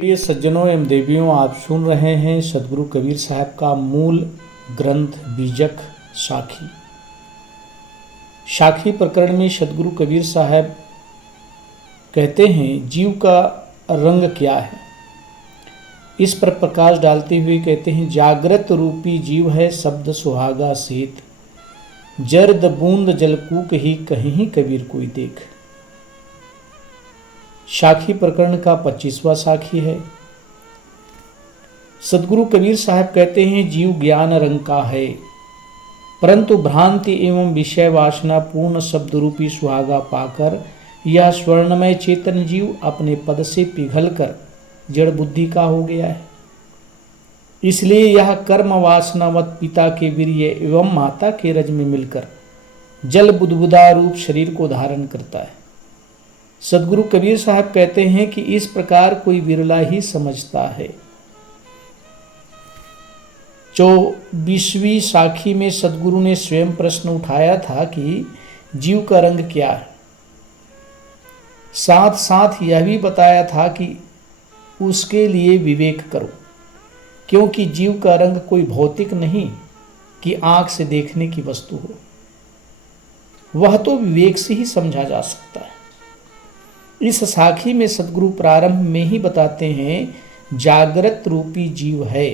प्रिय सज्जनों एवं देवियों, आप सुन रहे हैं सदगुरु कबीर साहब का मूल ग्रंथ बीजक साखी। साखी प्रकरण में सदगुरु कबीर साहब कहते हैं जीव का रंग क्या है। इस पर प्रकाश डालते हुए कहते हैं जागृत रूपी जीव है शब्द सुहागा सीत, जर्द बूंद जलकूक ही कहीं कबीर कोई देख। साखी प्रकरण का 25वां साखी है। सदगुरु कबीर साहब कहते हैं जीव ज्ञान रंग का है, परंतु भ्रांति एवं विषय वासना पूर्ण शब्द रूपी सुहागा पाकर यह स्वर्णमय चेतन जीव अपने पद से पिघलकर जड़ बुद्धि का हो गया है। इसलिए यह कर्म वासनावत पिता के वीर्य एवं माता के रज में मिलकर जल बुदबुदा रूप शरीर को धारण करता है। सदगुरु कबीर साहब कहते हैं कि इस प्रकार कोई विरला ही समझता है। 24वीं साखी में सदगुरु ने स्वयं प्रश्न उठाया था कि जीव का रंग क्या है। साथ साथ यह भी बताया था कि उसके लिए विवेक करो, क्योंकि जीव का रंग कोई भौतिक नहीं कि आंख से देखने की वस्तु हो, वह तो विवेक से ही समझा जा सकता है। इस साखी में सदगुरु प्रारंभ में ही बताते हैं जागृत रूपी जीव है।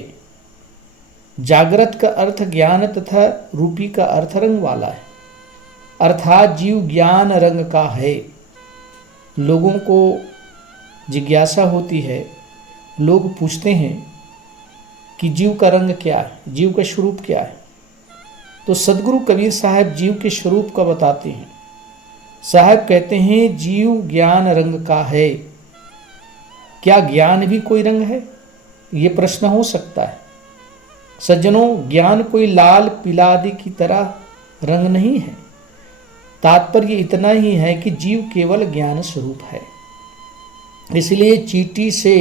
जागृत का अर्थ ज्ञान तथा रूपी का अर्थ रंग वाला है, अर्थात जीव ज्ञान रंग का है। लोगों को जिज्ञासा होती है, लोग पूछते हैं कि जीव का रंग क्या है, जीव का स्वरूप क्या है। तो सदगुरु कबीर साहब जीव के स्वरूप का बताते हैं। साहब कहते हैं जीव ज्ञान रंग का है। क्या ज्ञान भी कोई रंग है? ये प्रश्न हो सकता है। सज्जनों, ज्ञान कोई लाल पीला आदि की तरह रंग नहीं है। तात्पर्य इतना ही है कि जीव केवल ज्ञान स्वरूप है। इसलिए चींटी से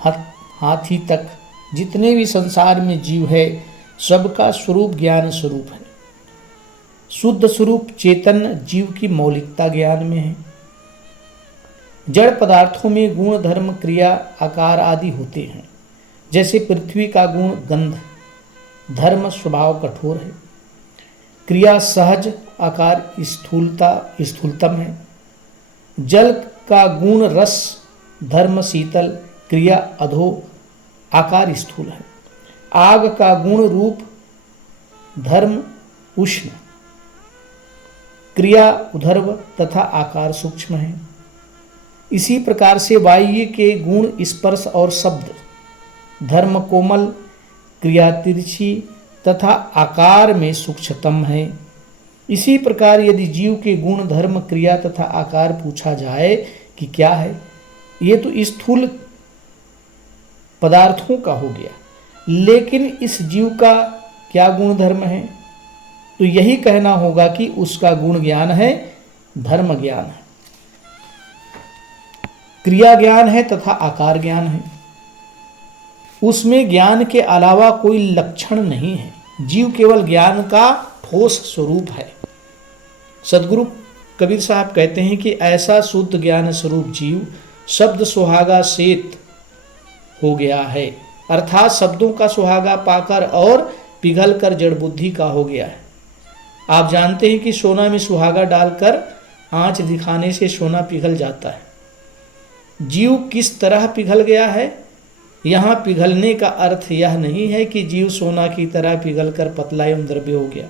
हाथी तक जितने भी संसार में जीव है, सबका स्वरूप ज्ञान स्वरूप है। शुद्ध स्वरूप चेतन जीव की मौलिकता ज्ञान में है। जड़ पदार्थों में गुण धर्म क्रिया आकार आदि होते हैं। जैसे पृथ्वी का गुण गंध, धर्म स्वभाव कठोर है, क्रिया सहज, आकार स्थूलतम है। जल का गुण रस, धर्म शीतल, क्रिया अधो, आकार स्थूल है। आग का गुण रूप, धर्म उष्ण, क्रिया उधर्व तथा आकार सूक्ष्म है। इसी प्रकार से वायु के गुण स्पर्श और शब्द, धर्म कोमल, क्रिया तिरछी तथा आकार में सूक्ष्मतम है। इसी प्रकार यदि जीव के गुण धर्म क्रिया तथा आकार पूछा जाए कि क्या है, ये तो स्थूल पदार्थों का हो गया, लेकिन इस जीव का क्या गुण धर्म है? तो यही कहना होगा कि उसका गुण ज्ञान है, धर्म ज्ञान है, क्रिया ज्ञान है तथा आकार ज्ञान है। उसमें ज्ञान के अलावा कोई लक्षण नहीं है। जीव केवल ज्ञान का ठोस स्वरूप है। सदगुरु कबीर साहब कहते हैं कि ऐसा शुद्ध ज्ञान स्वरूप जीव शब्द सुहागा सेत हो गया है, अर्थात शब्दों का सुहागा पाकर और पिघल कर जड़ बुद्धि का हो गया है। आप जानते हैं कि सोना में सुहागा डालकर आंच दिखाने से सोना पिघल जाता है। जीव किस तरह पिघल गया है? यहाँ पिघलने का अर्थ यह नहीं है कि जीव सोना की तरह पिघलकर पतला एवं द्रव्य हो गया।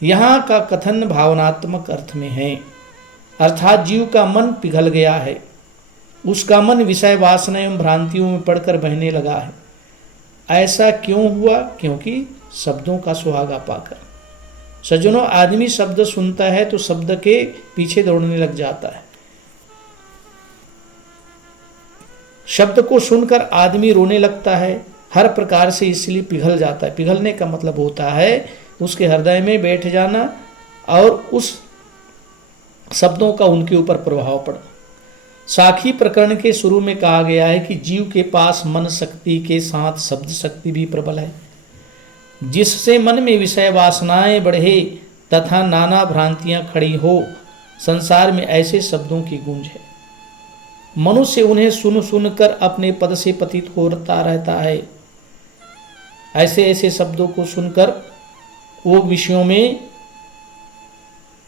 यहाँ का कथन भावनात्मक अर्थ में है, अर्थात जीव का मन पिघल गया है। उसका मन विषय वासना एवं भ्रांतियों में पड़कर बहने लगा है। ऐसा क्यों हुआ? क्योंकि शब्दों का सुहागा पाकर। सज्जनों, आदमी शब्द सुनता है तो शब्द के पीछे दौड़ने लग जाता है। शब्द को सुनकर आदमी रोने लगता है, हर प्रकार से इसलिए पिघल जाता है। पिघलने का मतलब होता है उसके हृदय में बैठ जाना और उस शब्दों का उनके ऊपर प्रभाव पड़ना। साखी प्रकरण के शुरू में कहा गया है कि जीव के पास मन शक्ति के साथ शब्द शक्ति भी प्रबल है, जिससे मन में विषय वासनाएं बढ़े तथा नाना भ्रांतियां खड़ी हो। संसार में ऐसे शब्दों की गूंज है। मनुष्य उन्हें सुन सुनकर अपने पद से पतित होता रहता है। ऐसे ऐसे शब्दों को सुनकर वो विषयों में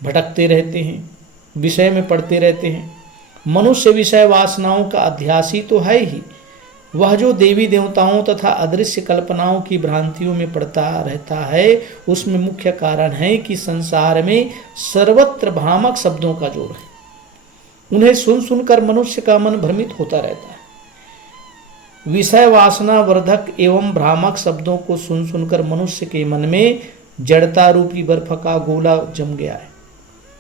भटकते रहते हैं, विषय में पढ़ते रहते हैं। मनुष्य विषय वासनाओं का अध्यासी तो है ही, वह जो देवी देवताओं तथा अदृश्य कल्पनाओं की भ्रांतियों में पड़ता रहता है, उसमें मुख्य कारण है कि संसार में सर्वत्र भ्रामक शब्दों का जोर है। उन्हें सुन सुनकर मनुष्य का मन भ्रमित होता रहता है। विषय वासना वर्धक एवं भ्रामक शब्दों को सुन सुनकर मनुष्य के मन में जड़ता रूपी बर्फ का गोला जम गया है।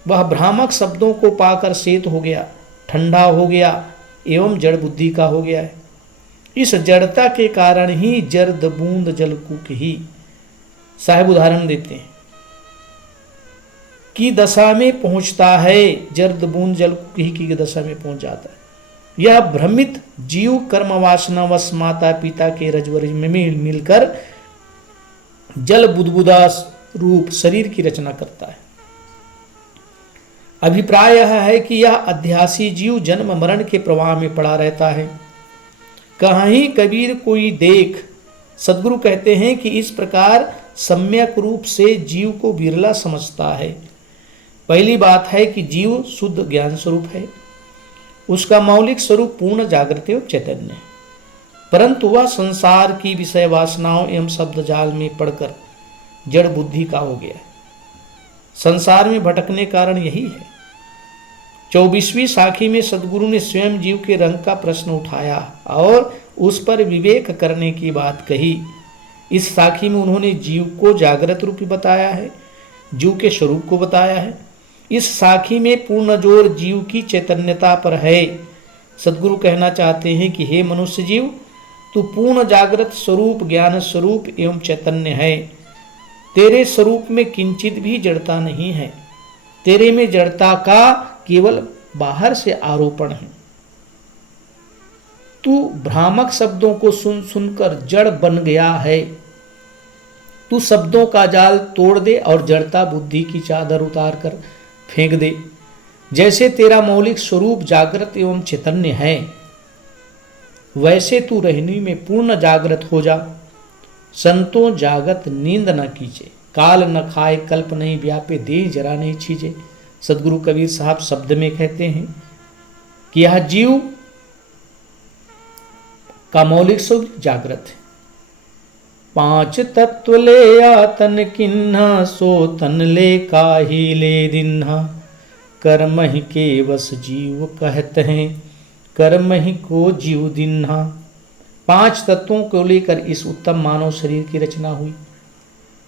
वह भ्रामक शब्दों को पाकर शीत हो गया, ठंडा हो गया एवं जड़ बुद्धि का हो गया है। इस जड़ता के कारण ही जर्द बूंद जलकूक ही, साहब उदाहरण देते हैं, की दशा में पहुंचता है। जर्द बूंद जलकूक ही की दशा में पहुंच जाता है। यह भ्रमित जीव कर्म वासना वश माता पिता के रजवरज में मिलकर जल बुदबुदा रूप शरीर की रचना करता है। अभिप्राय यह है कि यह अध्यासी जीव जन्म मरण के प्रवाह में पड़ा रहता है। कहीं कबीर कोई देख, सदगुरु कहते हैं कि इस प्रकार सम्यक रूप से जीव को बिरला समझता है। पहली बात है कि जीव शुद्ध ज्ञान स्वरूप है, उसका मौलिक स्वरूप पूर्ण जागृत एवं चैतन्य है, परंतु वह संसार की विषय वासनाओं एवं शब्द जाल में पड़कर जड़ बुद्धि का हो गया है। संसार में भटकने कारण यही है। 24वीं साखी में सदगुरु ने स्वयं जीव के रंग का प्रश्न उठाया और उस पर विवेक करने की बात कही। इस साखी में उन्होंने जीव को जागृत रूपी बताया है, जीव के स्वरूप को बताया है। इस साखी में पूर्ण जोर जीव की चैतन्यता पर है। सदगुरु कहना चाहते हैं कि हे मनुष्य जीव, तू पूर्ण जागृत स्वरूप, ज्ञान स्वरूप एवं चैतन्य है। तेरे स्वरूप में किंचित भी जड़ता नहीं है। तेरे में जड़ता का केवल बाहर से आरोपण है। तू भ्रामक शब्दों को सुन सुनकर जड़ बन गया है। तू शब्दों का जाल तोड़ दे और जड़ता बुद्धि की चादर उतार कर फेंक दे। जैसे तेरा मौलिक स्वरूप जागृत एवं चैतन्य है, वैसे तू रहनी में पूर्ण जागृत हो जा। संतों जागत नींद न कीजे, काल न खाए कल्प नहीं व्यापे, देह जरा नहीं छीजे। सदगुरु कबीर साहब शब्द में कहते हैं कि यह जीव का मौलिक स्वरूप जागृत है। 5 तत्व ले आतन किन्हा, सो तन ले काहि ले दिन्हा। कर्म ही के वश जीव कहते हैं, कर्म ही को जीव दिन्हा। 5 तत्वों को लेकर इस उत्तम मानव शरीर की रचना हुई,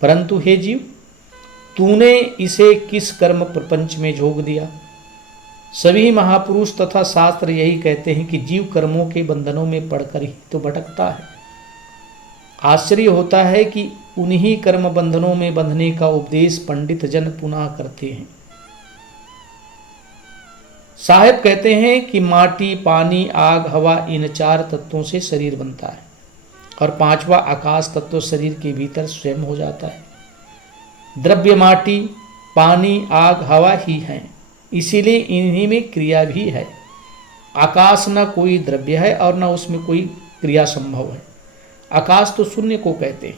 परंतु हे जीव, तूने इसे किस कर्म प्रपंच में झोंक दिया। सभी महापुरुष तथा शास्त्र यही कहते हैं कि जीव कर्मों के बंधनों में पड़कर ही तो भटकता है। आश्चर्य होता है कि उन्हीं कर्म बंधनों में बंधने का उपदेश पंडित जन पुनः करते हैं। साहेब कहते हैं कि माटी, पानी, आग, हवा, इन 4 तत्वों से शरीर बनता है और 5वां आकाश तत्व शरीर के भीतर स्वयं हो जाता है। द्रव्य माटी, पानी, आग, हवा ही हैं, इसीलिए इन्हीं में क्रिया भी है। आकाश न कोई द्रव्य है और न उसमें कोई क्रिया संभव है। आकाश तो शून्य को कहते हैं।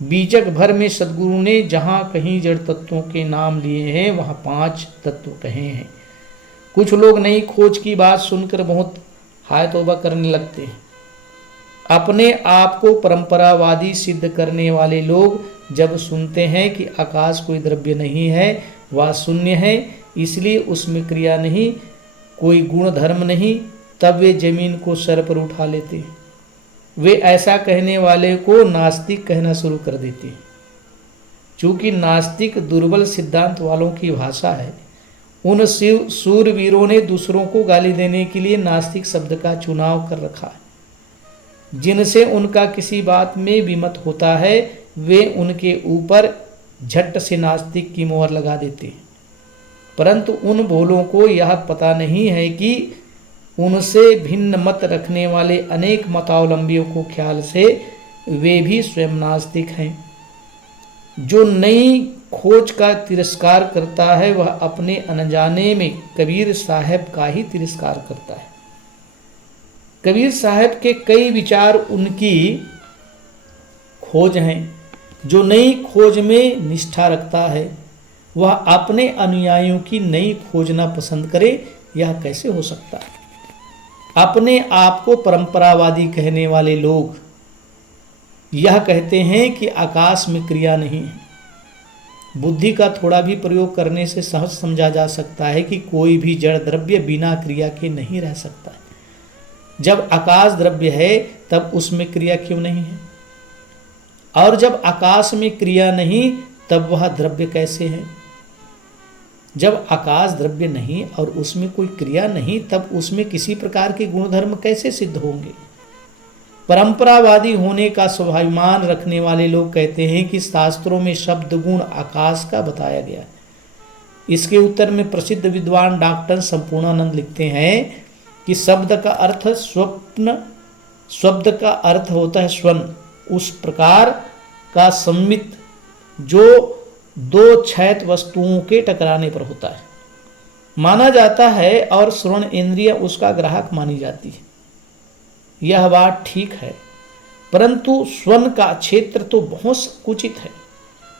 बीजक भर में सदगुरु ने जहाँ कहीं जड़ तत्वों के नाम लिए हैं, वहाँ 5 तत्व कहे हैं। कुछ लोग नई खोज की बात सुनकर बहुत हाय तौबा करने लगते हैं। अपने आप को परंपरावादी सिद्ध करने वाले लोग जब सुनते हैं कि आकाश कोई द्रव्य नहीं है, वह शून्य है, इसलिए उसमें क्रिया नहीं, कोई गुण धर्म नहीं, तब वे जमीन को सर पर उठा लेते हैं। वे ऐसा कहने वाले को नास्तिक कहना शुरू कर देते हैं। चूंकि नास्तिक दुर्बल सिद्धांत वालों की भाषा है, उन सूरवीरों ने दूसरों को गाली देने के लिए नास्तिक शब्द का चुनाव कर रखा है। जिनसे उनका किसी बात में विमत होता है, वे उनके ऊपर झट से नास्तिक की मोहर लगा देते हैं। परंतु उन भोलों को यह पता नहीं है कि उनसे भिन्न मत रखने वाले अनेक मतावलंबियों को ख्याल से वे भी स्वयं नास्तिक हैं। जो नई खोज का तिरस्कार करता है, वह अपने अनजाने में कबीर साहब का ही तिरस्कार करता है। कबीर साहब के कई विचार उनकी खोज हैं। जो नई खोज में निष्ठा रखता है वह अपने अनुयायियों की नई खोजना पसंद करे, यह कैसे हो सकता है? अपने आप को परंपरावादी कहने वाले लोग यह कहते हैं कि आकाश में क्रिया नहीं है। बुद्धि का थोड़ा भी प्रयोग करने से सहज समझा जा सकता है कि कोई भी जड़ द्रव्य बिना क्रिया के नहीं रह सकता है। जब आकाश द्रव्य है तब उसमें क्रिया क्यों नहीं है? और जब आकाश में क्रिया नहीं तब वह द्रव्य कैसे है? जब आकाश द्रव्य नहीं और उसमें कोई क्रिया नहीं तब उसमें किसी प्रकार के गुणधर्म कैसे सिद्ध होंगे? परंपरावादी होने का स्वाभिमान रखने वाले लोग कहते हैं कि शास्त्रों में शब्द गुण आकाश का बताया गया है। इसके उत्तर में प्रसिद्ध विद्वान डॉक्टर संपूर्णानंद लिखते हैं कि शब्द का अर्थ स्वप्न, शब्द का अर्थ होता है स्वर्ण, उस प्रकार का सम्मित जो दो क्षैत वस्तुओं के टकराने पर होता है माना जाता है और श्रवण इंद्रिय उसका ग्राहक मानी जाती है। यह बात ठीक है, परंतु स्वर्ण का क्षेत्र तो बहुत संकुचित है।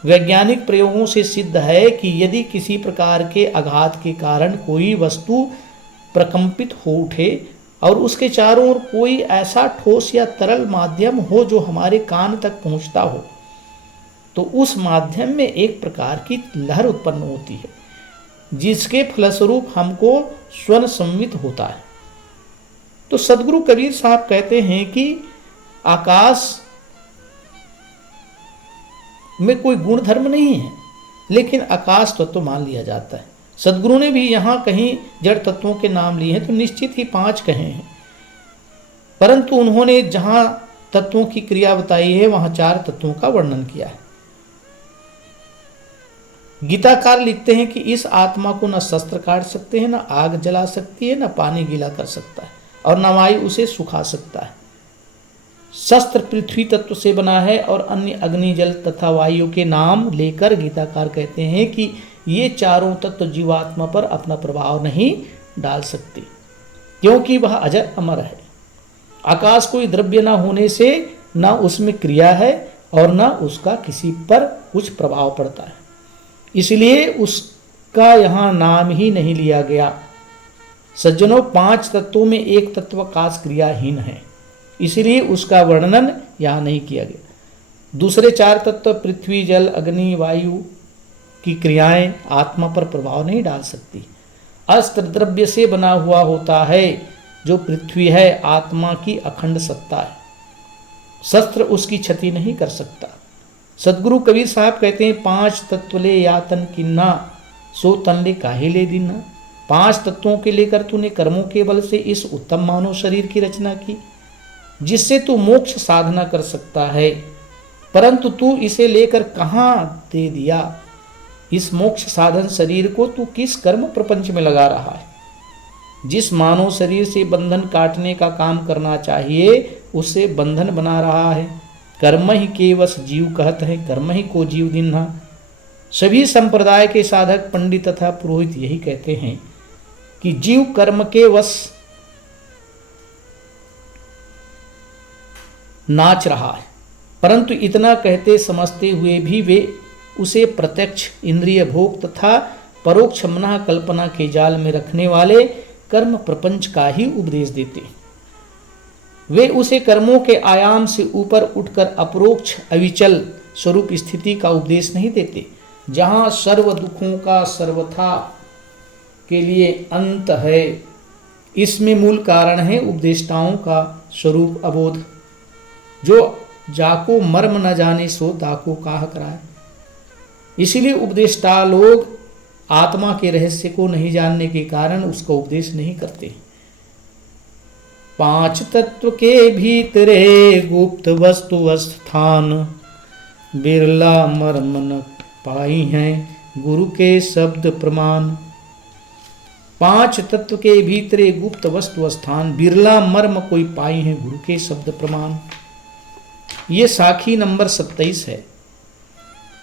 वैज्ञानिक प्रयोगों से सिद्ध है कि यदि किसी प्रकार के आघात के कारण कोई वस्तु प्रकंपित हो उठे और उसके चारों ओर कोई ऐसा ठोस या तरल माध्यम हो जो हमारे कान तक पहुंचता हो, तो उस माध्यम में एक प्रकार की लहर उत्पन्न होती है जिसके फलस्वरूप हमको स्वर्ण संवित होता है। तो सदगुरु कबीर साहब कहते हैं कि आकाश में कोई गुण धर्म नहीं है, लेकिन आकाश तत्व तो मान लिया जाता है। सदगुरु ने भी यहाँ कहीं जड़ तत्वों के नाम लिए हैं तो निश्चित ही 5 कहे हैं, परंतु उन्होंने जहाँ तत्वों की क्रिया बताई है वहाँ 4 तत्वों का वर्णन किया है। गीताकार लिखते हैं कि इस आत्मा को न शस्त्र काट सकते हैं, न आग जला सकती है, न पानी गीला कर सकता है और न वायु उसे सुखा सकता है। शस्त्र पृथ्वी तत्व से बना है और अन्य अग्नि, जल तथा वायु के नाम लेकर गीताकार कहते हैं कि ये चारों तत्व जीवात्मा पर अपना प्रभाव नहीं डाल सकते क्योंकि वह अजर अमर है। आकाश कोई द्रव्य न होने से न उसमें क्रिया है और न उसका किसी पर कुछ प्रभाव पड़ता है, इसलिए उसका यहाँ नाम ही नहीं लिया गया। सज्जनों, 5 तत्वों में एक तत्व आकाश क्रियाहीन है, इसलिए उसका वर्णन यहाँ नहीं किया गया। दूसरे 4 तत्व पृथ्वी, जल, अग्नि, वायु की क्रियाएं आत्मा पर प्रभाव नहीं डाल सकती। अस्त्र द्रव्य से बना हुआ होता है, जो पृथ्वी है आत्मा की अखंड सत्ता है, शस्त्र उसकी क्षति नहीं कर सकता। सदगुरु कबीर साहब कहते हैं 5 तत्व ले यातन किन्ना, सो तन ले काहे ले दीना। 5 तत्वों के लेकर तूने कर्मों के बल से इस उत्तम मानव शरीर की रचना की जिससे तू मोक्ष साधना कर सकता है, परंतु तू इसे लेकर कहाँ दे दिया? इस मोक्ष साधन शरीर को तू किस कर्म प्रपंच में लगा रहा है? जिस मानव शरीर से बंधन काटने का काम करना चाहिए उसे बंधन बना रहा है। कर्म ही केवश जीव कहत है, कर्म ही को जीव दिन्हा। सभी संप्रदाय के साधक, पंडित तथा पुरोहित यही कहते हैं कि जीव कर्म के वश नाच रहा है, परंतु इतना कहते समझते हुए भी वे उसे प्रत्यक्ष इंद्रिय भोग तथा परोक्ष मना कल्पना के जाल में रखने वाले कर्म प्रपंच का ही उपदेश देते। वे उसे कर्मों के आयाम से ऊपर उठकर अपरोक्ष अविचल स्वरूप स्थिति का उपदेश नहीं देते, जहाँ सर्व दुखों का सर्वथा के लिए अंत है। इसमें मूल कारण है उपदेष्टाओं का स्वरूप अबोध। जो जाको मर्म न जाने सो ताको काह कराए। इसीलिए उपदेष्टा लोग आत्मा के रहस्य को नहीं जानने के कारण उसका उपदेश नहीं करते। 5 तत्व के भीतरे गुप्त वस्तु स्थान, बिरला मर्म न पाई हैं गुरु के शब्द प्रमाण। 5 तत्व के भीतरे गुप्त वस्तु स्थान, बिरला मर्म कोई पाई हैं गुरु के शब्द प्रमाण। ये साखी नंबर 27 है।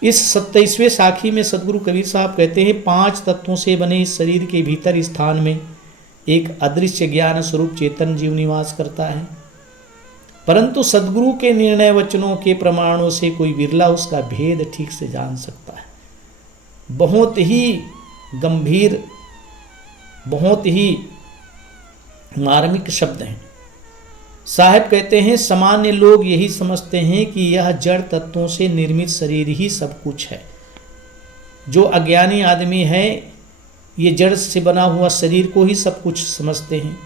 इस 27वें साखी में सदगुरु कबीर साहब कहते हैं 5 तत्वों से बने इस शरीर के भीतर स्थान में एक अदृश्य ज्ञान स्वरूप चेतन जीव निवास करता है, परंतु सद्गुरु के निर्णय वचनों के प्रमाणों से कोई विरला उसका भेद ठीक से जान सकता है। बहुत ही गंभीर, बहुत ही मार्मिक शब्द हैं। साहब कहते हैं, सामान्य लोग यही समझते हैं कि यह जड़ तत्वों से निर्मित शरीर ही सब कुछ है। जो अज्ञानी आदमी है ये जड़ से बना हुआ शरीर को ही सब कुछ समझते हैं,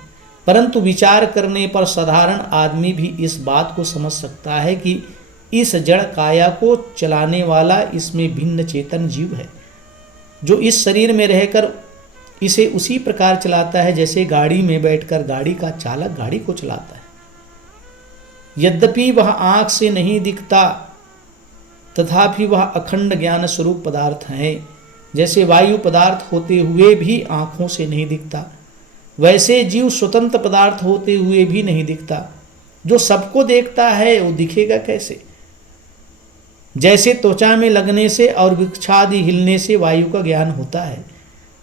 परंतु विचार करने पर साधारण आदमी भी इस बात को समझ सकता है कि इस जड़ काया को चलाने वाला इसमें भिन्न चेतन जीव है, जो इस शरीर में रहकर इसे उसी प्रकार चलाता है जैसे गाड़ी में बैठकर गाड़ी का चालक गाड़ी को चलाता है। यद्यपि वह आँख से नहीं दिखता, तथापि वह अखंड ज्ञान स्वरूप पदार्थ है। जैसे वायु पदार्थ होते हुए भी आँखों से नहीं दिखता, वैसे जीव स्वतंत्र पदार्थ होते हुए भी नहीं दिखता। जो सबको देखता है वो दिखेगा कैसे? जैसे त्वचा में लगने से और वृक्षादि हिलने से वायु का ज्ञान होता है,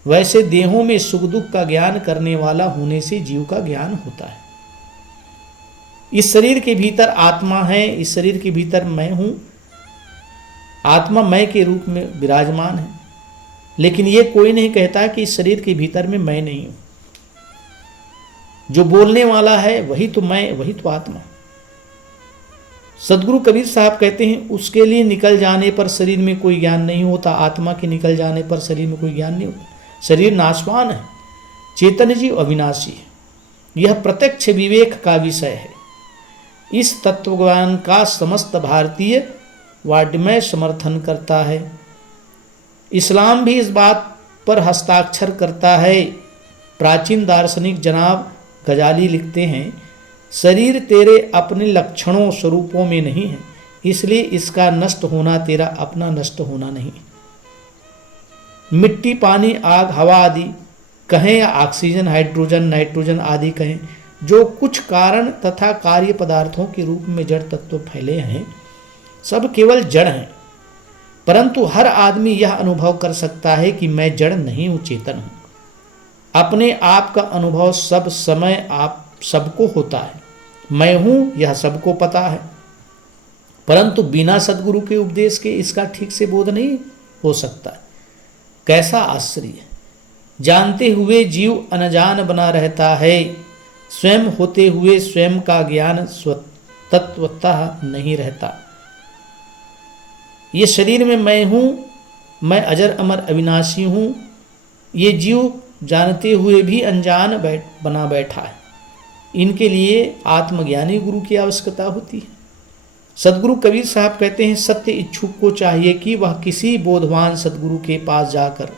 वैसे देहों में सुख दुख का ज्ञान करने वाला होने से जीव का ज्ञान होता है। इस शरीर के भीतर आत्मा है, इस शरीर के भीतर मैं हूँ। आत्मा मैं के रूप में विराजमान है, लेकिन ये कोई नहीं कहता कि इस शरीर के भीतर में मैं नहीं हूँ। जो बोलने वाला है वही तो मैं, वही तो आत्मा। सदगुरु कबीर साहब कहते हैं, उसके लिए निकल जाने पर शरीर में कोई ज्ञान नहीं होता। आत्मा के निकल जाने पर शरीर में कोई ज्ञान नहीं होता। शरीर नाशवान है, चेतन जीव अविनाशी है। यह प्रत्यक्ष विवेक का विषय है। इस तत्वज्ञान का समस्त भारतीय वाड्मय समर्थन करता है। इस्लाम भी इस बात पर हस्ताक्षर करता है। प्राचीन दार्शनिक जनाब गजाली लिखते हैं, शरीर तेरे अपने लक्षणों स्वरूपों में नहीं है, इसलिए इसका नष्ट होना तेरा अपना नष्ट होना नहीं। मिट्टी, पानी, आग, हवा आदि कहें या ऑक्सीजन, हाइड्रोजन, नाइट्रोजन आदि कहें, जो कुछ कारण तथा कार्य पदार्थों के रूप में जड़ तत्व फैले हैं, सब केवल जड़ हैं। परंतु हर आदमी यह अनुभव कर सकता है कि मैं जड़ नहीं हूँ, चेतन हूँ। अपने आप का अनुभव सब समय आप सबको होता है। मैं हूँ यह सबको पता है, परंतु बिना सद्गुरु के उपदेश के इसका ठीक से बोध नहीं हो सकता। कैसा आश्चर्य! जानते हुए जीव अनजान बना रहता है। स्वयं होते हुए स्वयं का ज्ञान तत्वतः नहीं रहता। ये शरीर में मैं हूँ, मैं अजर अमर अविनाशी हूँ, ये जीव जानते हुए भी अनजान बना बैठा है। इनके लिए आत्मज्ञानी गुरु की आवश्यकता होती है। सदगुरु कबीर साहब कहते हैं, सत्य इच्छुक को चाहिए कि वह किसी बोधवान सदगुरु के पास जाकर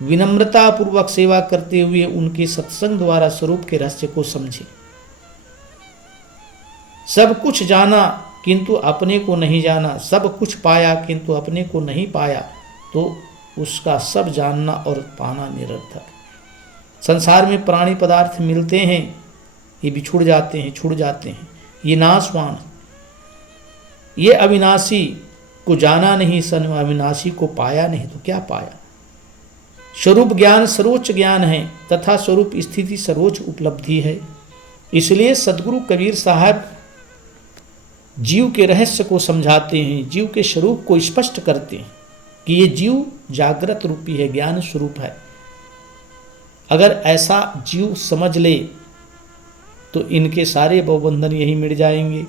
विनम्रता पूर्वक सेवा करते हुए उनके सत्संग द्वारा स्वरूप के रहस्य को समझे। सब कुछ जाना किंतु अपने को नहीं जाना, सब कुछ पाया किंतु अपने को नहीं पाया, तो उसका सब जानना और पाना निरर्थक। संसार में प्राणी पदार्थ मिलते हैं, ये बिछुड़ जाते हैं, छुड़ जाते हैं, ये नाशवान, ये अविनाशी को जाना नहीं, सन अविनाशी को पाया नहीं, तो क्या पाया। स्वरूप ज्ञान सर्वोच्च ज्ञान है तथा स्वरूप स्थिति सर्वोच्च उपलब्धि है। इसलिए सदगुरु कबीर साहब जीव के रहस्य को समझाते हैं, जीव के स्वरूप को स्पष्ट करते हैं कि ये जीव जागृत रूपी है, ज्ञान स्वरूप है। अगर ऐसा जीव समझ ले तो इनके सारे भवबंधन यही मिट जाएंगे।